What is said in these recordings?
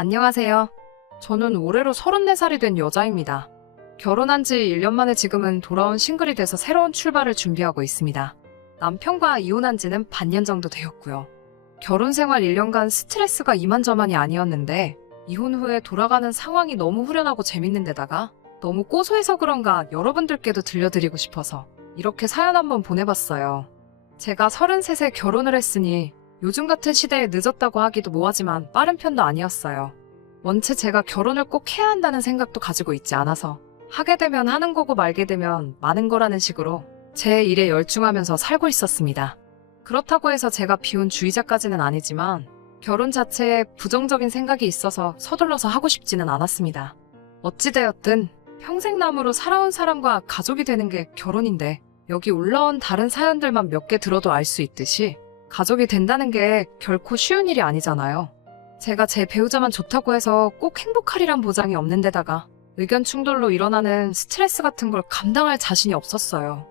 안녕하세요. 저는 올해로 34살이 된 여자입니다. 결혼한 지 1년 만에 지금은 돌아온 싱글이 돼서 새로운 출발을 준비하고 있습니다. 남편과 이혼한 지는 반년 정도 되었고요. 결혼 생활 1년간 스트레스가 이만저만이 아니었는데 이혼 후에 돌아가는 상황이 너무 후련하고 재밌는 데다가 너무 고소해서 그런가 여러분들께도 들려드리고 싶어서 이렇게 사연 한번 보내봤어요. 제가 33세 결혼을 했으니 요즘 같은 시대에 늦었다고 하기도 뭐하지만 빠른 편도 아니었어요. 원체 제가 결혼을 꼭 해야 한다는 생각도 가지고 있지 않아서 하게 되면 하는 거고 말게 되면 마는 거라는 식으로 제 일에 열중하면서 살고 있었습니다. 그렇다고 해서 제가 비혼주의자까지는 아니지만 결혼 자체에 부정적인 생각이 있어서 서둘러서 하고 싶지는 않았습니다. 어찌되었든 평생 남으로 살아온 사람과 가족이 되는 게 결혼인데 여기 올라온 다른 사연들만 몇 개 들어도 알 수 있듯이 가족이 된다는 게 결코 쉬운 일이 아니잖아요. 제가 제 배우자만 좋다고 해서 꼭 행복하리란 보장이 없는 데다가 의견 충돌로 일어나는 스트레스 같은 걸 감당할 자신이 없었어요.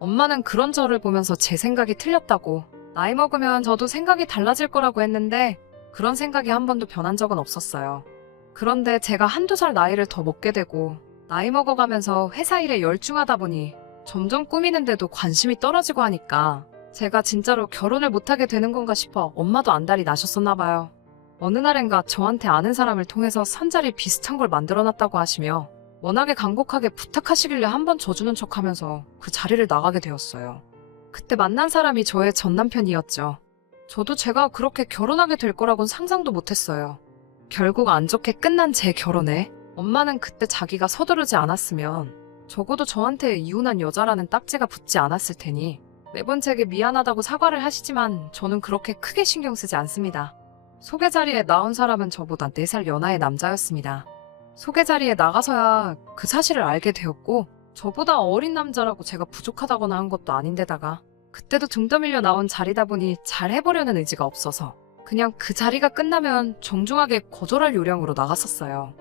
엄마는 그런 저를 보면서 제 생각이 틀렸다고 나이 먹으면 저도 생각이 달라질 거라고 했는데 그런 생각이 한 번도 변한 적은 없었어요. 그런데 제가 한두 살 나이를 더 먹게 되고 나이 먹어가면서 회사 일에 열중하다 보니 점점 꾸미는데도 관심이 떨어지고 하니까 제가 진짜로 결혼을 못하게 되는 건가 싶어 엄마도 안달이 나셨었나 봐요. 어느 날엔가 저한테 아는 사람을 통해서 선자리 비슷한 걸 만들어놨다고 하시며 워낙에 간곡하게 부탁하시길래 한번 져주는 척하면서 그 자리를 나가게 되었어요. 그때 만난 사람이 저의 전 남편이었죠. 저도 제가 그렇게 결혼하게 될 거라고는 상상도 못했어요. 결국 안 좋게 끝난 제 결혼에 엄마는 그때 자기가 서두르지 않았으면 적어도 저한테 이혼한 여자라는 딱지가 붙지 않았을 테니 매번 제게 미안하다고 사과를 하시지만 저는 그렇게 크게 신경 쓰지 않습니다. 소개 자리에 나온 사람은 저보다 4살 연하의 남자였습니다. 소개 자리에 나가서야 그 사실을 알게 되었고 저보다 어린 남자라고 제가 부족하다거나 한 것도 아닌데다가 그때도 등 떠밀려 나온 자리다 보니 잘 해보려는 의지가 없어서 그냥 그 자리가 끝나면 정중하게 거절할 요량으로 나갔었어요.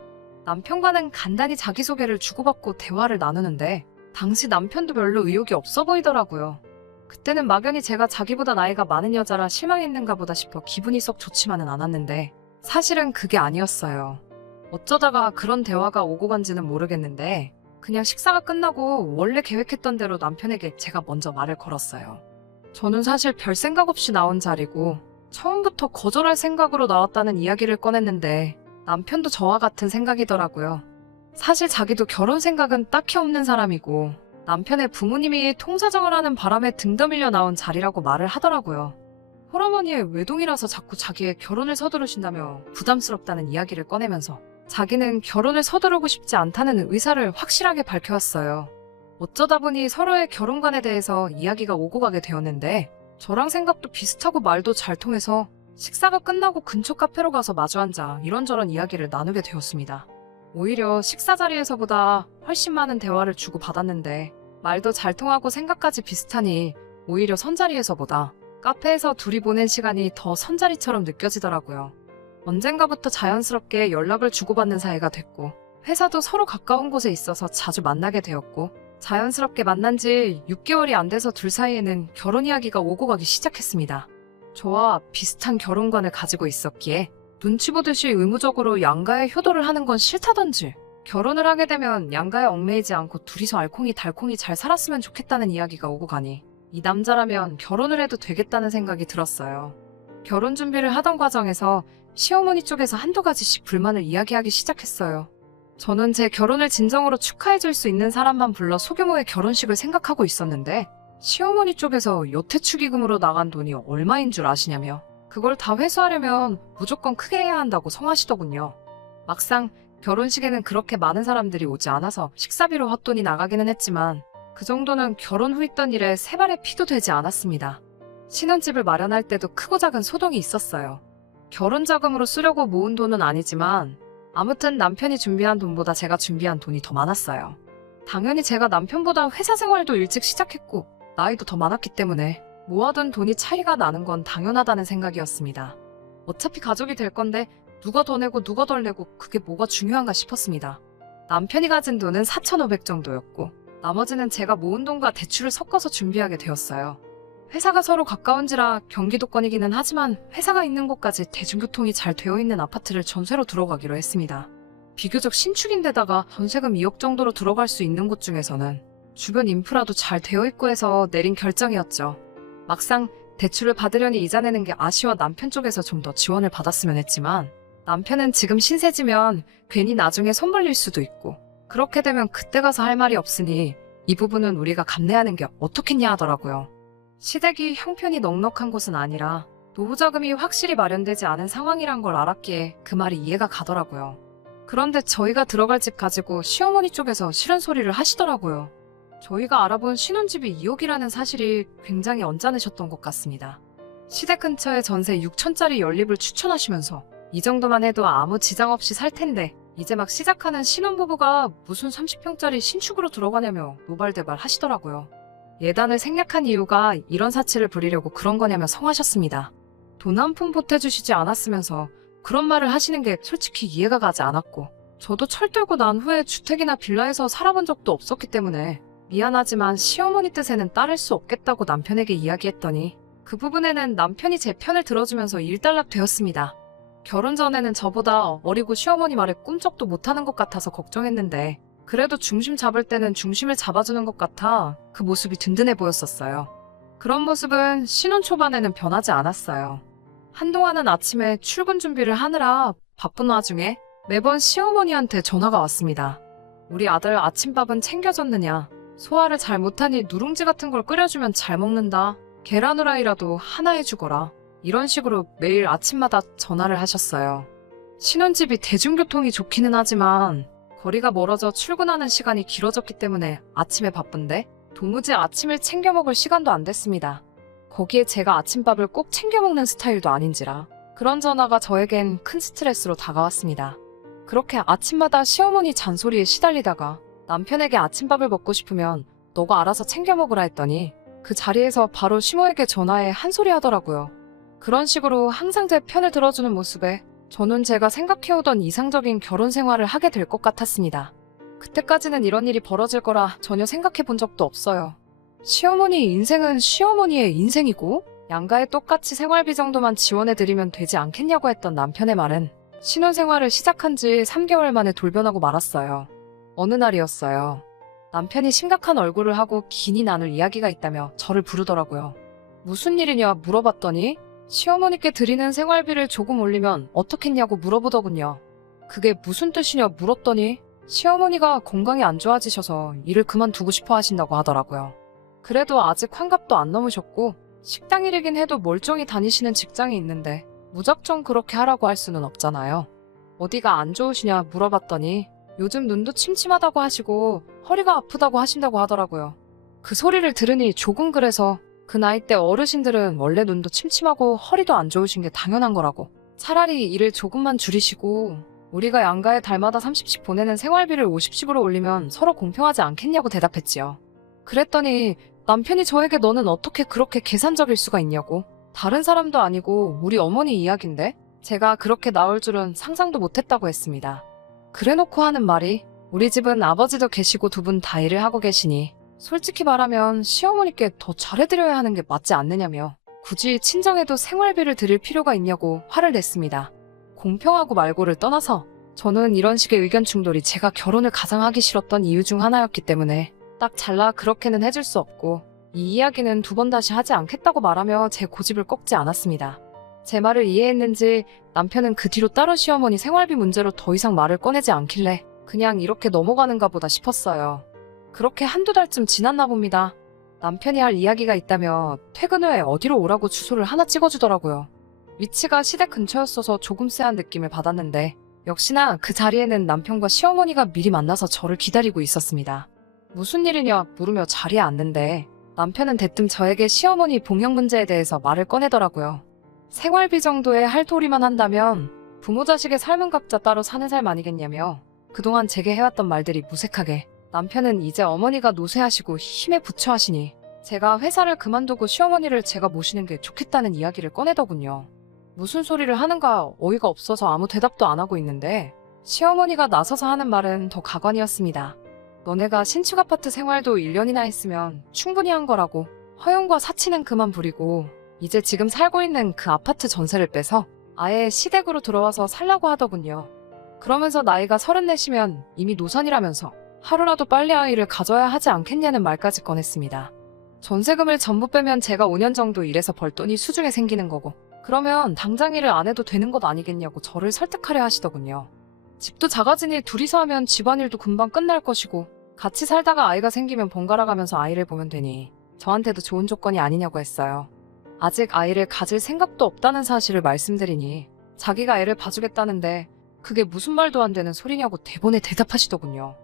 남편과는 간단히 자기소개를 주고받고 대화를 나누는데 당시 남편도 별로 의욕이 없어 보이더라고요. 그때는 막연히 제가 자기보다 나이가 많은 여자라 실망했는가 보다 싶어 기분이 썩 좋지만은 않았는데 사실은 그게 아니었어요. 어쩌다가 그런 대화가 오고 간지는 모르겠는데 그냥 식사가 끝나고 원래 계획했던 대로 남편에게 제가 먼저 말을 걸었어요. 저는 사실 별 생각 없이 나온 자리고 처음부터 거절할 생각으로 나왔다는 이야기를 꺼냈는데 남편도 저와 같은 생각이더라고요. 사실 자기도 결혼 생각은 딱히 없는 사람이고 남편의 부모님이 통사정을 하는 바람에 등 떠밀려 나온 자리라고 말을 하더라고요. 홀어머니의 외동이라서 자꾸 자기의 결혼을 서두르신다며 부담스럽다는 이야기를 꺼내면서 자기는 결혼을 서두르고 싶지 않다는 의사를 확실하게 밝혀왔어요. 어쩌다 보니 서로의 결혼관에 대해서 이야기가 오고 가게 되었는데 저랑 생각도 비슷하고 말도 잘 통해서 식사가 끝나고 근처 카페로 가서 마주 앉아 이런저런 이야기를 나누게 되었습니다. 오히려 식사 자리에서보다 훨씬 많은 대화를 주고받았는데 말도 잘 통하고 생각까지 비슷하니 오히려 선자리에서보다 카페에서 둘이 보낸 시간이 더 선자리처럼 느껴지더라고요. 언젠가부터 자연스럽게 연락을 주고받는 사이가 됐고 회사도 서로 가까운 곳에 있어서 자주 만나게 되었고 자연스럽게 만난 지 6개월이 안 돼서 둘 사이에는 결혼 이야기가 오고 가기 시작했습니다. 저와 비슷한 결혼관을 가지고 있었기에 눈치 보듯이 의무적으로 양가에 효도를 하는 건 싫다던지 결혼을 하게 되면 양가에 얽매이지 않고 둘이서 알콩달콩이 잘 살았으면 좋겠다는 이야기가 오고 가니 이 남자라면 결혼을 해도 되겠다는 생각이 들었어요. 결혼 준비를 하던 과정에서 시어머니 쪽에서 한두 가지씩 불만을 이야기하기 시작했어요. 저는 제 결혼을 진정으로 축하해줄 수 있는 사람만 불러 소규모의 결혼식을 생각하고 있었는데 시어머니 쪽에서 여태 축의금으로 나간 돈이 얼마인 줄 아시냐며 그걸 다 회수하려면 무조건 크게 해야 한다고 성하시더군요. 막상 결혼식에는 그렇게 많은 사람들이 오지 않아서 식사비로 헛돈이 나가기는 했지만 그 정도는 결혼 후 있던 일에 세 발의 피도 되지 않았습니다. 신혼집을 마련할 때도 크고 작은 소동이 있었어요. 결혼 자금으로 쓰려고 모은 돈은 아니지만 아무튼 남편이 준비한 돈보다 제가 준비한 돈이 더 많았어요. 당연히 제가 남편보다 회사 생활도 일찍 시작했고 나이도 더 많았기 때문에 모아둔 돈이 차이가 나는 건 당연하다는 생각이었습니다. 어차피 가족이 될 건데 누가 더 내고 누가 덜 내고 그게 뭐가 중요한가 싶었습니다. 남편이 가진 돈은 4,500 정도였고 나머지는 제가 모은 돈과 대출을 섞어서 준비하게 되었어요. 회사가 서로 가까운지라 경기도권이기는 하지만 회사가 있는 곳까지 대중교통이 잘 되어 있는 아파트를 전세로 들어가기로 했습니다. 비교적 신축인데다가 전세금 2억 정도로 들어갈 수 있는 곳 중에서는 주변 인프라도 잘 되어 있고 해서 내린 결정이었죠. 막상 대출을 받으려니 이자 내는 게 아쉬워 남편 쪽에서 좀 더 지원을 받았으면 했지만 남편은 지금 신세지면 괜히 나중에 손 벌릴 수도 있고 그렇게 되면 그때 가서 할 말이 없으니 이 부분은 우리가 감내하는 게 어떻겠냐 하더라고요. 시댁이 형편이 넉넉한 곳은 아니라 노후자금이 확실히 마련되지 않은 상황이란 걸 알았기에 그 말이 이해가 가더라고요. 그런데 저희가 들어갈 집 가지고 시어머니 쪽에서 싫은 소리를 하시더라고요. 저희가 알아본 신혼집이 2억이라는 사실이 굉장히 언짢으셨던 것 같습니다. 시댁 근처에 전세 6천짜리 연립을 추천하시면서 이 정도만 해도 아무 지장 없이 살 텐데 이제 막 시작하는 신혼부부가 무슨 30평짜리 신축으로 들어가냐며 노발대발 하시더라고요. 예단을 생략한 이유가 이런 사치를 부리려고 그런 거냐며 성하셨습니다. 돈 한 푼 보태주시지 않았으면서 그런 말을 하시는 게 솔직히 이해가 가지 않았고 저도 철들고 난 후에 주택이나 빌라에서 살아본 적도 없었기 때문에 미안하지만 시어머니 뜻에는 따를 수 없겠다고 남편에게 이야기했더니 그 부분에는 남편이 제 편을 들어주면서 일단락 되었습니다. 결혼 전에는 저보다 어리고 시어머니 말에 꿈쩍도 못하는 것 같아서 걱정했는데 그래도 중심 잡을 때는 중심을 잡아주는 것 같아 그 모습이 든든해 보였었어요. 그런 모습은 신혼 초반에는 변하지 않았어요. 한동안은 아침에 출근 준비를 하느라 바쁜 와중에 매번 시어머니한테 전화가 왔습니다. 우리 아들 아침밥은 챙겨줬느냐? 소화를 잘 못하니 누룽지 같은 걸 끓여주면 잘 먹는다. 계란 후라이라도 하나 해주거라. 이런 식으로 매일 아침마다 전화를 하셨어요. 신혼집이 대중교통이 좋기는 하지만 거리가 멀어져 출근하는 시간이 길어졌기 때문에 아침에 바쁜데 도무지 아침을 챙겨 먹을 시간도 안 됐습니다. 거기에 제가 아침밥을 꼭 챙겨 먹는 스타일도 아닌지라 그런 전화가 저에겐 큰 스트레스로 다가왔습니다. 그렇게 아침마다 시어머니 잔소리에 시달리다가 남편에게 아침밥을 먹고 싶으면 너가 알아서 챙겨 먹으라 했더니 그 자리에서 바로 시모에게 전화해 한 소리 하더라고요. 그런 식으로 항상 제 편을 들어주는 모습에 저는 제가 생각해오던 이상적인 결혼 생활을 하게 될 것 같았습니다. 그때까지는 이런 일이 벌어질 거라 전혀 생각해 본 적도 없어요. 시어머니 인생은 시어머니의 인생이고 양가에 똑같이 생활비 정도만 지원해드리면 되지 않겠냐고 했던 남편의 말은 신혼생활을 시작한 지 3개월 만에 돌변하고 말았어요. 어느 날이었어요. 남편이 심각한 얼굴을 하고 긴히 나눌 이야기가 있다며 저를 부르더라고요. 무슨 일이냐 물어봤더니 시어머니께 드리는 생활비를 조금 올리면 어떻겠냐고 물어보더군요. 그게 무슨 뜻이냐 물었더니 시어머니가 건강이 안 좋아지셔서 일을 그만두고 싶어 하신다고 하더라고요. 그래도 아직 환갑도 안 넘으셨고 식당 일이긴 해도 멀쩡히 다니시는 직장이 있는데 무작정 그렇게 하라고 할 수는 없잖아요. 어디가 안 좋으시냐 물어봤더니 요즘 눈도 침침하다고 하시고 허리가 아프다고 하신다고 하더라고요. 그 소리를 들으니 조금 그래서 그 나이 때 어르신들은 원래 눈도 침침하고 허리도 안 좋으신 게 당연한 거라고 차라리 일을 조금만 줄이시고 우리가 양가에 달마다 30씩 보내는 생활비를 50씩으로 올리면 서로 공평하지 않겠냐고 대답했지요. 그랬더니 남편이 저에게 너는 어떻게 그렇게 계산적일 수가 있냐고 다른 사람도 아니고 우리 어머니 이야기인데 제가 그렇게 나올 줄은 상상도 못했다고 했습니다. 그래놓고 하는 말이 우리 집은 아버지도 계시고 두 분 다 일을 하고 계시니 솔직히 말하면 시어머니께 더 잘해드려야 하는 게 맞지 않느냐며 굳이 친정에도 생활비를 드릴 필요가 있냐고 화를 냈습니다. 공평하고 말고를 떠나서 저는 이런 식의 의견 충돌이 제가 결혼을 가장 하기 싫었던 이유 중 하나였기 때문에 딱 잘라 그렇게는 해줄 수 없고 이 이야기는 두 번 다시 하지 않겠다고 말하며 제 고집을 꺾지 않았습니다. 제 말을 이해했는지 남편은 그 뒤로 따로 시어머니 생활비 문제로 더 이상 말을 꺼내지 않길래 그냥 이렇게 넘어가는가 보다 싶었어요. 그렇게 한두 달쯤 지났나 봅니다. 남편이 할 이야기가 있다며 퇴근 후에 어디로 오라고 주소를 하나 찍어주더라고요. 위치가 시댁 근처였어서 조금 쎄한 느낌을 받았는데 역시나 그 자리에는 남편과 시어머니가 미리 만나서 저를 기다리고 있었습니다. 무슨 일이냐 물으며 자리에 앉는데 남편은 대뜸 저에게 시어머니 봉양 문제에 대해서 말을 꺼내더라고요. 생활비 정도의 할도리만 한다면 부모 자식의 삶은 각자 따로 사는 삶 아니겠냐며 그동안 제게 해왔던 말들이 무색하게 남편은 이제 어머니가 노쇠하시고 힘에 부처하시니 제가 회사를 그만두고 시어머니를 제가 모시는 게 좋겠다는 이야기를 꺼내더군요. 무슨 소리를 하는가 어이가 없어서 아무 대답도 안 하고 있는데 시어머니가 나서서 하는 말은 더 가관이었습니다. 너네가 신축 아파트 생활도 1년이나 했으면 충분히 한 거라고 허용과 사치는 그만 부리고 이제 지금 살고 있는 그 아파트 전세를 빼서 아예 시댁으로 들어와서 살라고 하더군요. 그러면서 나이가 34시면 이미 노산이라면서 하루라도 빨리 아이를 가져야 하지 않겠냐는 말까지 꺼냈습니다. 전세금을 전부 빼면 제가 5년 정도 일해서 벌 돈이 수중에 생기는 거고, 그러면 당장 일을 안 해도 되는 것 아니겠냐고 저를 설득하려 하시더군요. 집도 작아지니 둘이서 하면 집안일도 금방 끝날 것이고, 같이 살다가 아이가 생기면 번갈아 가면서 아이를 보면 되니 저한테도 좋은 조건이 아니냐고 했어요. 아직 아이를 가질 생각도 없다는 사실을 말씀드리니 자기가 애를 봐주겠다는데 그게 무슨 말도 안 되는 소리냐고 대본에 대답하시더군요.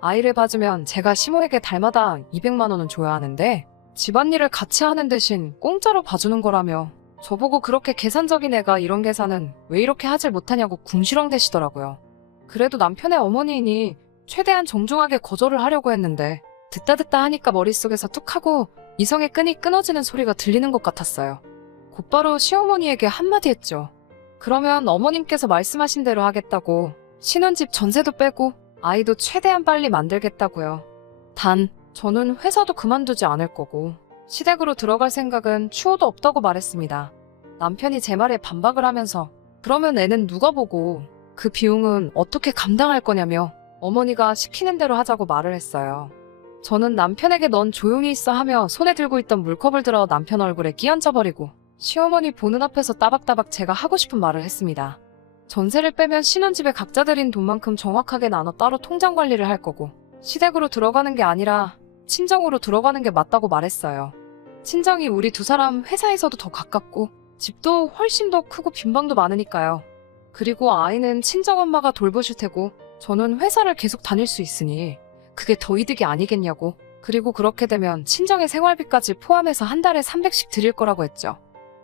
아이를 봐주면 제가 시모에게 달마다 200만 원은 줘야 하는데 집안일을 같이 하는 대신 공짜로 봐주는 거라며 저보고 그렇게 계산적인 애가 이런 계산은 왜 이렇게 하질 못하냐고 궁시렁대시더라고요. 그래도 남편의 어머니이니 최대한 정중하게 거절을 하려고 했는데 듣다 하니까 머릿속에서 뚝 하고 이성의 끈이 끊어지는 소리가 들리는 것 같았어요. 곧바로 시어머니에게 한마디 했죠. 그러면 어머님께서 말씀하신 대로 하겠다고 신혼집 전세도 빼고 아이도 최대한 빨리 만들겠다고요. 단 저는 회사도 그만두지 않을 거고 시댁으로 들어갈 생각은 추호도 없다고 말했습니다. 남편이 제 말에 반박을 하면서 그러면 애는 누가 보고 그 비용은 어떻게 감당할 거냐며 어머니가 시키는 대로 하자고 말을 했어요. 저는 남편에게 넌 조용히 있어 하며 손에 들고 있던 물컵을 들어 남편 얼굴에 끼얹어버리고 시어머니 보는 앞에서 따박따박 제가 하고 싶은 말을 했습니다. 전세를 빼면 신혼집에 각자 들인 돈만큼 정확하게 나눠 따로 통장 관리를 할 거고 시댁으로 들어가는 게 아니라 친정으로 들어가는 게 맞다고 말했어요. 친정이 우리 두 사람 회사에서도 더 가깝고 집도 훨씬 더 크고 빈방도 많으니까요. 그리고 아이는 친정엄마가 돌보실 테고 저는 회사를 계속 다닐 수 있으니 그게 더 이득이 아니겠냐고. 그리고 그렇게 되면 친정의 생활비까지 포함해서 한 달에 300씩 드릴 거라고 했죠.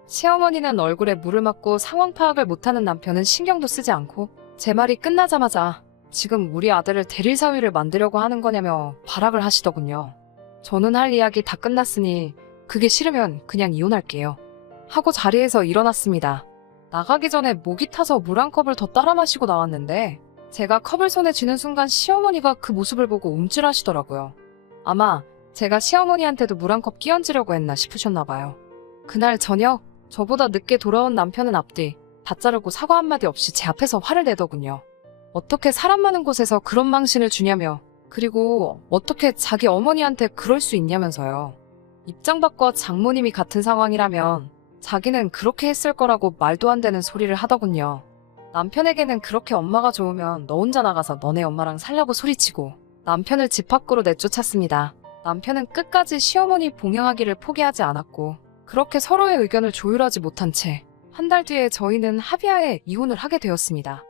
시어머니는 얼굴에 물을 맞고 상황 파악을 못하는 남편은 신경도 쓰지 않고 제 말이 끝나자마자 지금 우리 아들을 대릴 사위를 만들려고 하는 거냐며 발악을 하시더군요. 저는 할 이야기 다 끝났으니 그게 싫으면 그냥 이혼할게요. 하고 자리에서 일어났습니다. 나가기 전에 목이 타서 물 한 컵을 더 따라 마시고 나왔는데 제가 컵을 손에 쥐는 순간 시어머니가 그 모습을 보고 움찔하시더라고요. 아마 제가 시어머니한테도 물 한 컵 끼얹으려고 했나 싶으셨나 봐요. 그날 저녁 저보다 늦게 돌아온 남편은 앞뒤 다 자르고 사과 한마디 없이 제 앞에서 화를 내더군요. 어떻게 사람 많은 곳에서 그런 망신을 주냐며 그리고 어떻게 자기 어머니한테 그럴 수 있냐면서요. 입장 바꿔 장모님이 같은 상황이라면 자기는 그렇게 했을 거라고 말도 안 되는 소리를 하더군요. 남편에게는 그렇게 엄마가 좋으면 너 혼자 나가서 너네 엄마랑 살라고 소리치고 남편을 집 밖으로 내쫓았습니다. 남편은 끝까지 시어머니 봉양하기를 포기하지 않았고 그렇게 서로의 의견을 조율하지 못한 채 한 달 뒤에 저희는 합의하에 이혼을 하게 되었습니다.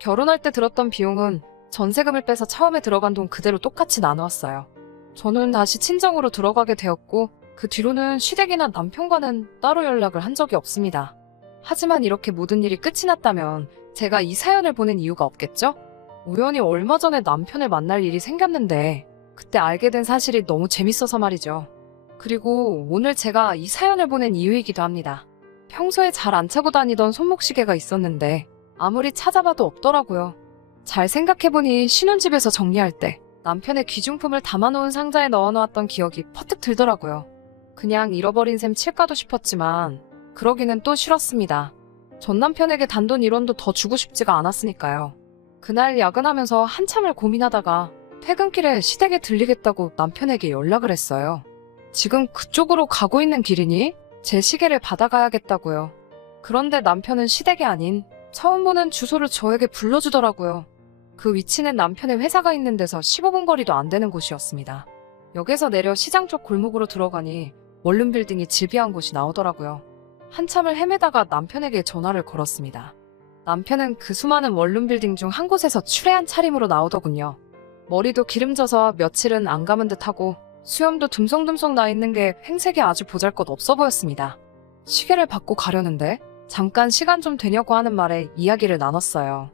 결혼할 때 들었던 비용은 전세금을 빼서 처음에 들어간 돈 그대로 똑같이 나누었어요. 저는 다시 친정으로 들어가게 되었고 그 뒤로는 시댁이나 남편과는 따로 연락을 한 적이 없습니다. 하지만 이렇게 모든 일이 끝이 났다면 제가 이 사연을 보낸 이유가 없겠죠? 우연히 얼마 전에 남편을 만날 일이 생겼는데 그때 알게 된 사실이 너무 재밌어서 말이죠. 그리고 오늘 제가 이 사연을 보낸 이유이기도 합니다. 평소에 잘 안 차고 다니던 손목시계가 있었는데 아무리 찾아봐도 없더라고요. 잘 생각해보니 신혼집에서 정리할 때 남편의 귀중품을 담아놓은 상자에 넣어놓았던 기억이 퍼뜩 들더라고요. 그냥 잃어버린 셈 칠까도 싶었지만 그러기는 또 싫었습니다. 전 남편에게 단돈 1원도 더 주고 싶지가 않았으니까요. 그날 야근하면서 한참을 고민하다가 퇴근길에 시댁에 들리겠다고 남편에게 연락을 했어요. 지금 그쪽으로 가고 있는 길이니 제 시계를 받아가야겠다고요. 그런데 남편은 시댁이 아닌 처음 보는 주소를 저에게 불러주더라고요. 그 위치는 남편의 회사가 있는 데서 15분 거리도 안 되는 곳이었습니다. 역에서 내려 시장 쪽 골목으로 들어가니 원룸 빌딩이 질비한 곳이 나오더라고요. 한참을 헤매다가 남편에게 전화를 걸었습니다. 남편은 그 수많은 원룸 빌딩 중 한 곳에서 추레한 차림으로 나오더군요. 머리도 기름져서 며칠은 안 감은 듯하고 수염도 듬성듬성 나 있는 게 행색이 아주 보잘것없어 보였습니다. 시계를 받고 가려는데 잠깐 시간 좀 되냐고 하는 말에 이야기를 나눴어요.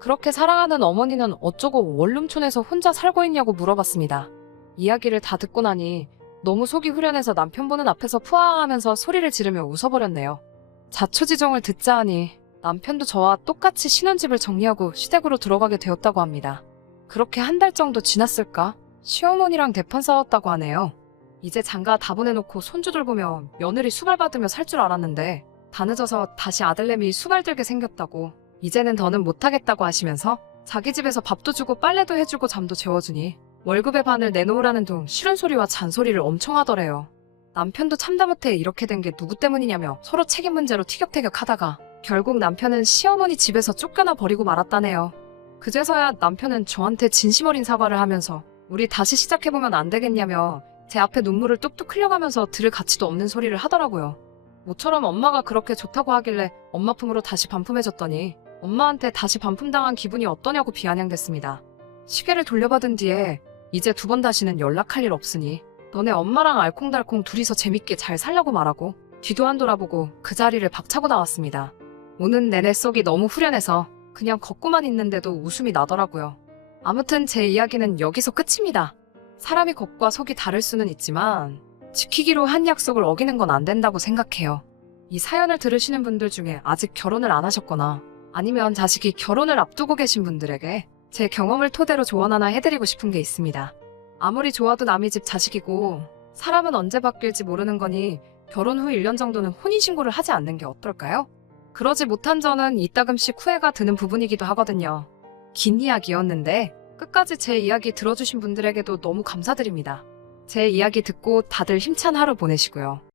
그렇게 사랑하는 어머니는 어쩌고 원룸촌에서 혼자 살고 있냐고 물어봤습니다. 이야기를 다 듣고 나니 너무 속이 후련해서 남편 보는 앞에서 푸아하면서 소리를 지르며 웃어버렸네요. 자초지종을 듣자 하니 남편도 저와 똑같이 신혼집을 정리하고 시댁으로 들어가게 되었다고 합니다. 그렇게 한 달 정도 지났을까? 시어머니랑 대판 싸웠다고 하네요. 이제 장가 다 보내놓고 손주 돌보며 며느리 수발받으며 살 줄 알았는데 다 늦어서 다시 아들내미 수발들게 생겼다고 이제는 더는 못하겠다고 하시면서 자기 집에서 밥도 주고 빨래도 해주고 잠도 재워주니 월급의 반을 내놓으라는 둥 싫은 소리와 잔소리를 엄청 하더래요. 남편도 참다 못해 이렇게 된 게 누구 때문이냐며 서로 책임 문제로 티격태격 하다가 결국 남편은 시어머니 집에서 쫓겨나 버리고 말았다네요. 그제서야 남편은 저한테 진심 어린 사과를 하면서 우리 다시 시작해보면 안 되겠냐며 제 앞에 눈물을 뚝뚝 흘려가면서 들을 가치도 없는 소리를 하더라고요. 모처럼 엄마가 그렇게 좋다고 하길래 엄마 품으로 다시 반품해줬더니 엄마한테 다시 반품당한 기분이 어떠냐고 비아냥댔습니다. 시계를 돌려받은 뒤에 이제 2번 다시는 연락할 일 없으니 너네 엄마랑 알콩달콩 둘이서 재밌게 잘 살려고 말하고 뒤도 안 돌아보고 그 자리를 박차고 나왔습니다. 오는 내내 속이 너무 후련해서 그냥 걷고만 있는데도 웃음이 나더라고요. 아무튼 제 이야기는 여기서 끝입니다. 사람이 겉과 속이 다를 수는 있지만 지키기로 한 약속을 어기는 건 안 된다고 생각해요. 이 사연을 들으시는 분들 중에 아직 결혼을 안 하셨거나 아니면 자식이 결혼을 앞두고 계신 분들에게 제 경험을 토대로 조언 하나 해드리고 싶은 게 있습니다. 아무리 좋아도 남의 집 자식이고 사람은 언제 바뀔지 모르는 거니 결혼 후 1년 정도는 혼인신고를 하지 않는 게 어떨까요? 그러지 못한 저는 이따금씩 후회가 드는 부분이기도 하거든요. 긴 이야기였는데 끝까지 제 이야기 들어주신 분들에게도 너무 감사드립니다. 제 이야기 듣고 다들 힘찬 하루 보내시고요.